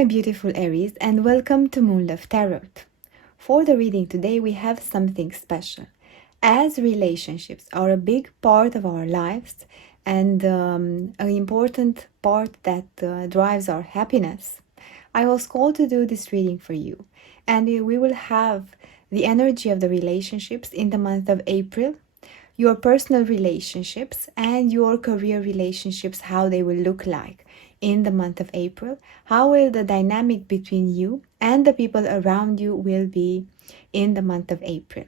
my beautiful Aries, and welcome to Moonlove Tarot. For the reading today, we have something special. As relationships are a big part of our lives and an important part that drives our happiness, I was called to do this reading for you. And we will have the energy of the relationships in the month of April, your personal relationships and your career relationships, how they will look like in the month of April. How will the dynamic between you and the people around you will be in the month of April?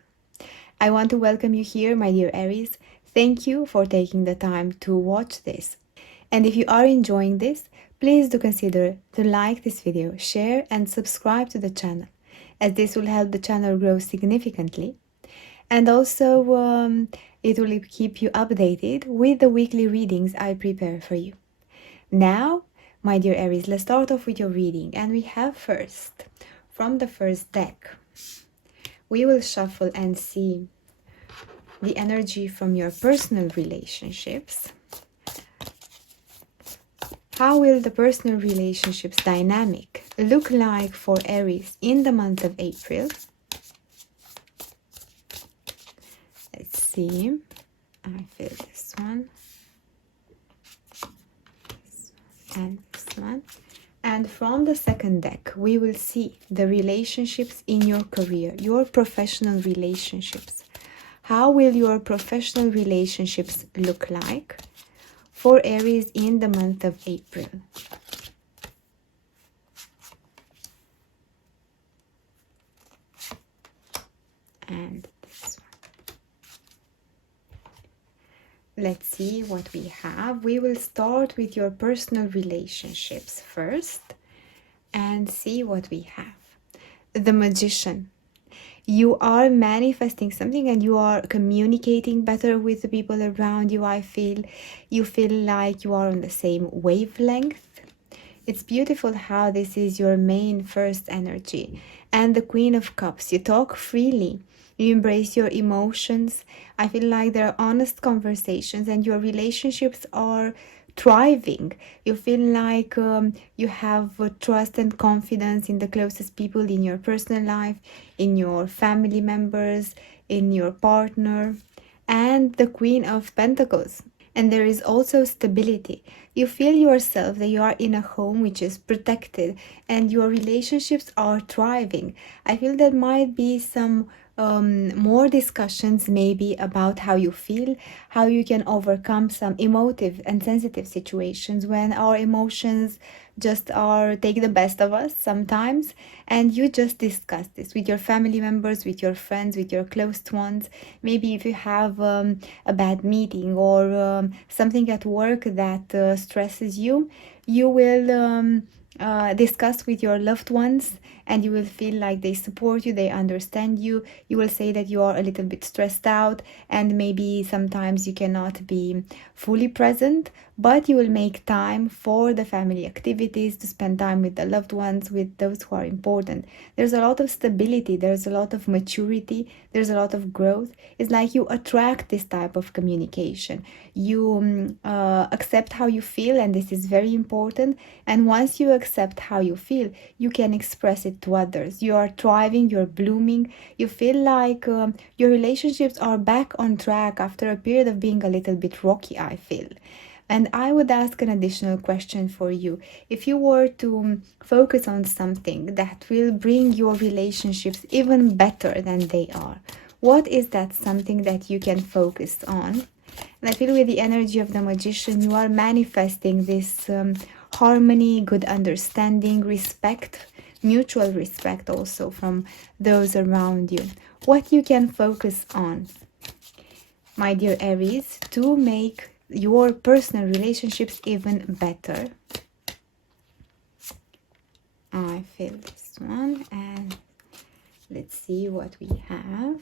I want to welcome you here, my dear Aries. Thank you for taking the time to watch this. And if you are enjoying this, please do consider to like this video, share and subscribe to the channel, as this will help the channel grow significantly. And also it will keep you updated with the weekly readings I prepare for you. Now, my dear Aries, let's start off with your reading. And we have first, from the first deck, we will shuffle and see the energy from your personal relationships. How will the personal relationships dynamic look like for Aries in the month of April? Let's see. I feel this one. And this one. And from the second deck, we will see the relationships in your career, your professional relationships. How will your professional relationships look like for Aries in the month of April? And this one. Let's see what we have. We will start with your personal relationships first and see what we have. The Magician. You are manifesting something and you are communicating better with the people around you. I feel you feel like you are on the same wavelength. It's beautiful how this is your main first energy. And the Queen of Cups. You talk freely. You embrace your emotions. I feel like there are honest conversations and your relationships are thriving. You feel like you have trust and confidence in the closest people in your personal life, in your family members, in your partner. And the Queen of Pentacles. And there is also stability. You feel yourself that you are in a home which is protected and your relationships are thriving. I feel there might be some more discussions maybe about how you feel, how you can overcome some emotive and sensitive situations when our emotions just take the best of us sometimes, and you just discuss this with your family members, with your friends, with your close ones. Maybe if you have a bad meeting or something at work that stresses you, you will discuss with your loved ones and you will feel like they support you, they understand you. You will say that you are a little bit stressed out and maybe sometimes you cannot be fully present, but you will make time for the family activities, to spend time with the loved ones, with those who are important. There's a lot of stability, there's a lot of maturity, there's a lot of growth. It's like you attract this type of communication. You accept how you feel, and this is very important. And once you accept how you feel, you can express it to others. You are thriving, you're blooming. You feel like your relationships are back on track after a period of being a little bit rocky, I feel. And I would ask an additional question for you. If you were to focus on something that will bring your relationships even better than they are, what is that something that you can focus on? And I feel with the energy of the Magician, you are manifesting this harmony, good understanding, respect, mutual respect also from those around you. What you can focus on, my dear Aries, to make your personal relationships even better. I feel this one, and let's see what we have.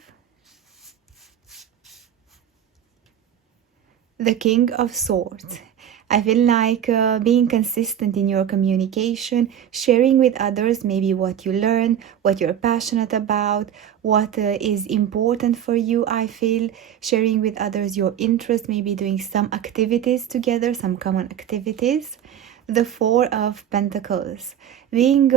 The King of Swords. I feel like being consistent in your communication, sharing with others maybe what you learn, what you're passionate about, what is important for you. I feel sharing with others your interests, maybe doing some activities together, some common activities. the Four of Pentacles, being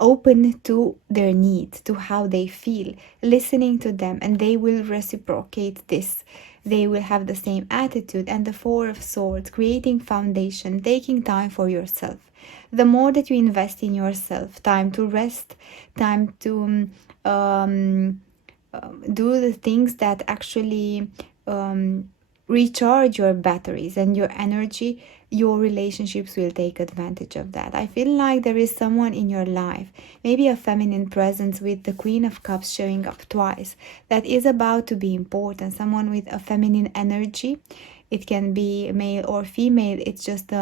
open to their needs, to how they feel, listening to them, and they will reciprocate this. They will have the same attitude. And the Four of Swords, creating foundation, taking time for yourself. The more that you invest in yourself, time to rest, time to do the things that actually recharge your batteries and your energy, your relationships will take advantage of that. I feel like there is someone in your life, maybe a feminine presence with the Queen of Cups showing up twice, that is about to be important. Someone with a feminine energy. It can be male or female. It's just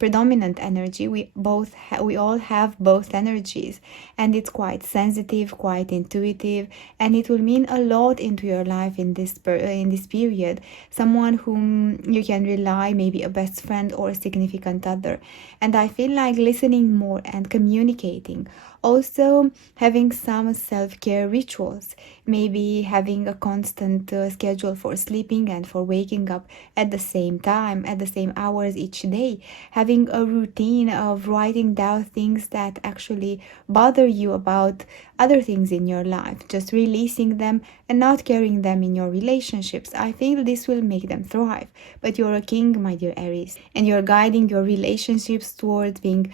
predominant energy. We all have both energies, and it's quite sensitive, quite intuitive, and it will mean a lot into your life in this period. Someone whom you can rely, maybe a best friend or a significant other. And I feel like listening more and communicating. Also, having some self-care rituals, maybe having a constant schedule for sleeping and for waking up at the same time, at the same hours each day, having a routine of writing down things that actually bother you about other things in your life, just releasing them and not carrying them in your relationships. I feel this will make them thrive. But you're a king, my dear Aries, and you're guiding your relationships towards being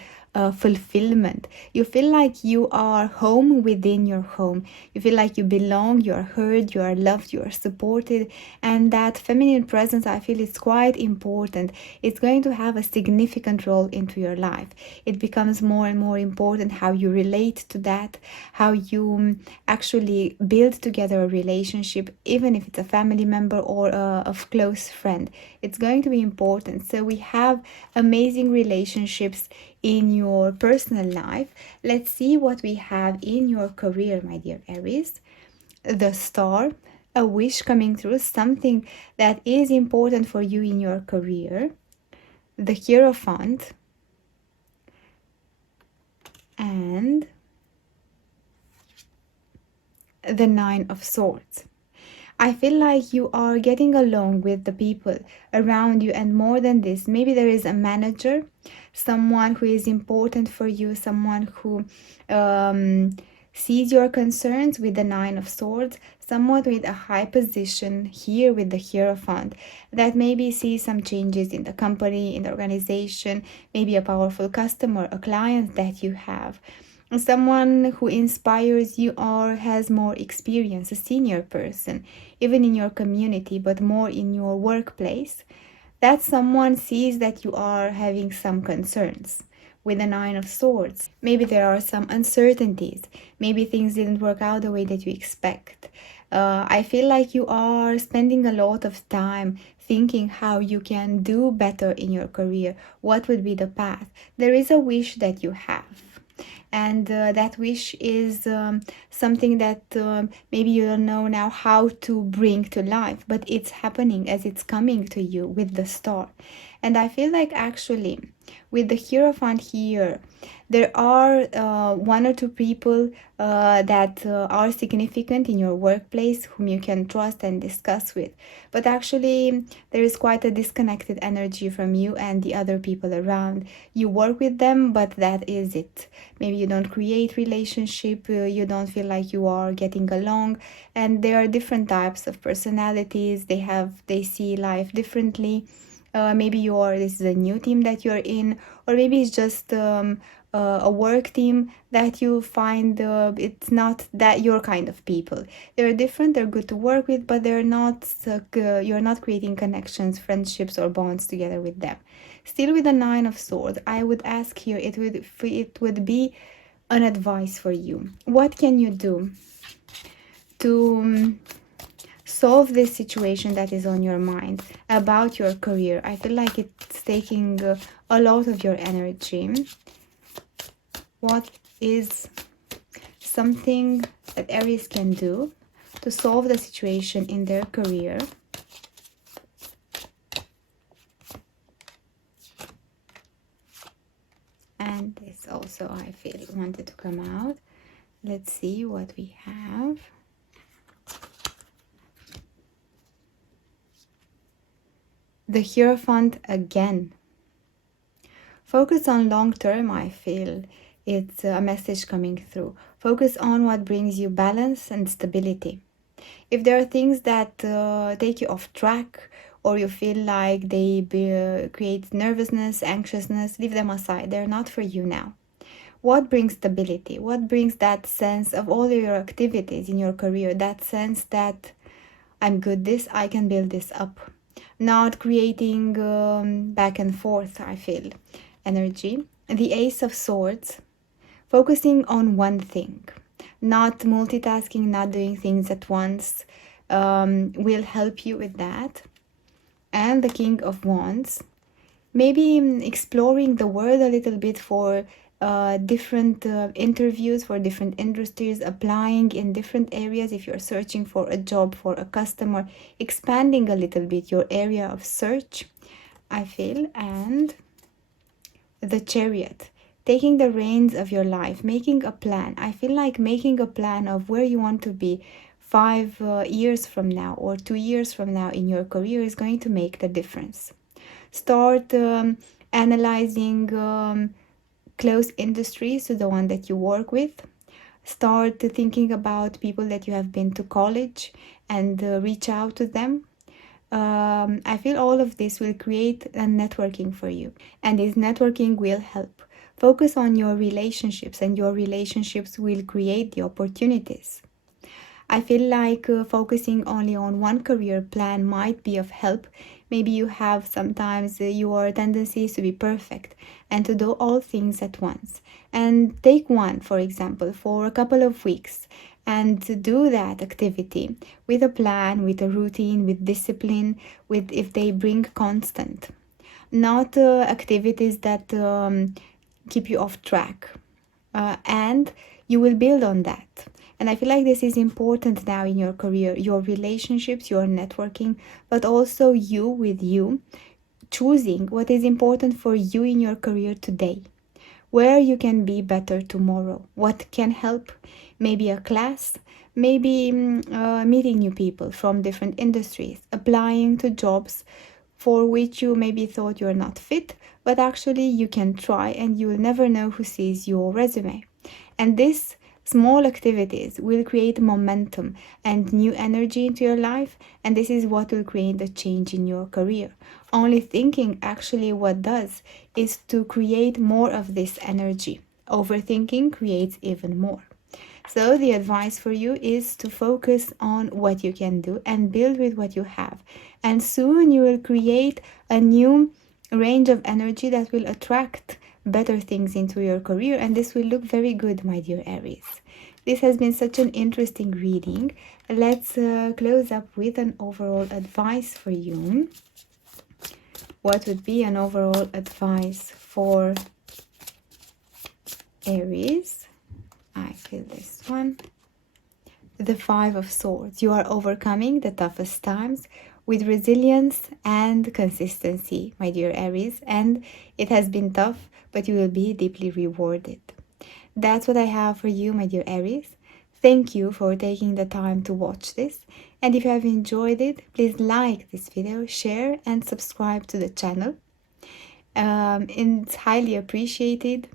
fulfillment. You feel like you are home within your home. You feel like you belong, you are heard, you are loved, you are supported. And that feminine presence, I feel, is quite important. It's going to have a significant role into your life. It becomes more and more important how you relate to that, how you actually build together a relationship, even if it's a family member or a close friend. It's going to be important. So we have amazing relationships in your personal life. Let's see what we have in your career, my dear Aries. The Star, a wish coming through, something that is important for you in your career. The Hierophant, and the Nine of Swords. I feel like you are getting along with the people around you, and more than this, maybe there is a manager, someone who is important for you, someone who sees your concerns with the Nine of Swords, someone with a high position here with the Hierophant that maybe sees some changes in the company, in the organization, maybe a powerful customer, a client that you have. Someone who inspires you or has more experience, a senior person, even in your community, but more in your workplace. That someone sees that you are having some concerns. With the Nine of Swords, maybe there are some uncertainties. Maybe things didn't work out the way that you expect. I feel like you are spending a lot of time thinking how you can do better in your career. What would be the path? There is a wish that you have, and that wish is something that maybe you don't know now how to bring to life, but it's happening as it's coming to you with the Star. And I feel like actually with the Hierophant here, there are one or two people that are significant in your workplace whom you can trust and discuss with. But actually, there is quite a disconnected energy from you and the other people around. You work with them, but that is it. Maybe you don't create relationship, you don't feel like you are getting along, and there are different types of personalities. They see life differently. Maybe this is a new team that you're in, or maybe it's just a work team that you find it's not that your kind of people. They're different, they're good to work with, but they're not you're not creating connections, friendships, or bonds together with them. Still, with the Nine of Swords, I would ask here, it would be an advice for you. What can you do to solve this situation that is on your mind about your career? I feel like it's taking a lot of your energy. What is something that Aries can do to solve the situation in their career? And this also, I feel, wanted to come out. Let's see what we have. The Hierophant again. Focus on long term, I feel. It's a message coming through. Focus on what brings you balance and stability. If there are things that take you off track, or you feel like they create nervousness, anxiousness, leave them aside. They're not for you now. What brings stability? What brings that sense of all your activities in your career? That sense that I'm good this, I can build this up. Not creating back and forth, I feel. Energy. The Ace of Swords. Focusing on one thing. Not multitasking, not doing things at once will help you with that. And the King of Wands. Maybe exploring the world a little bit for different interviews for different industries, applying in different areas if you're searching for a job, for a customer, expanding a little bit your area of search, I feel. And the Chariot, taking the reins of your life, making a plan. I feel like making a plan of where you want to be 5 years from now or 2 years from now in your career is going to make the difference. Start analyzing close industries to the one that you work with. Start thinking about people that you have been to college and reach out to them. I feel all of this will create a networking for you, and this networking will help. Focus on your relationships, and your relationships will create the opportunities. I feel like focusing only on one career plan might be of help. Maybe you have sometimes your tendencies to be perfect and to do all things at once. And take one, for example, for a couple of weeks and to do that activity with a plan, with a routine, with discipline, with if they bring constant. Not activities that keep you off track. And you will build on that. And I feel like this is important now in your career, your relationships, your networking, but also you with you, choosing what is important for you in your career today, where you can be better tomorrow, what can help, maybe a class, maybe meeting new people from different industries, applying to jobs for which you maybe thought you're not fit, but actually you can try and you will never know who sees your resume. And this small activities will create momentum and new energy into your life, and this is what will create the change in your career. Only thinking actually what does is to create more of this energy. Overthinking creates even more. So the advice for you is to focus on what you can do and build with what you have. And soon you will create a new range of energy that will attract better things into your career, and this will look very good, my dear Aries. This has been such an interesting reading. Let's close up with an overall advice for you. What would be an overall advice for Aries? I feel this one. The Five of Swords. You are overcoming the toughest times with resilience and consistency, my dear Aries. And it has been tough, but you will be deeply rewarded. That's what I have for you, my dear Aries. Thank you for taking the time to watch this. And if you have enjoyed it, please like this video, share, and subscribe to the channel. It's highly appreciated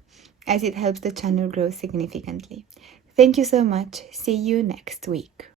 as it helps the channel grow significantly. Thank you so much. See you next week.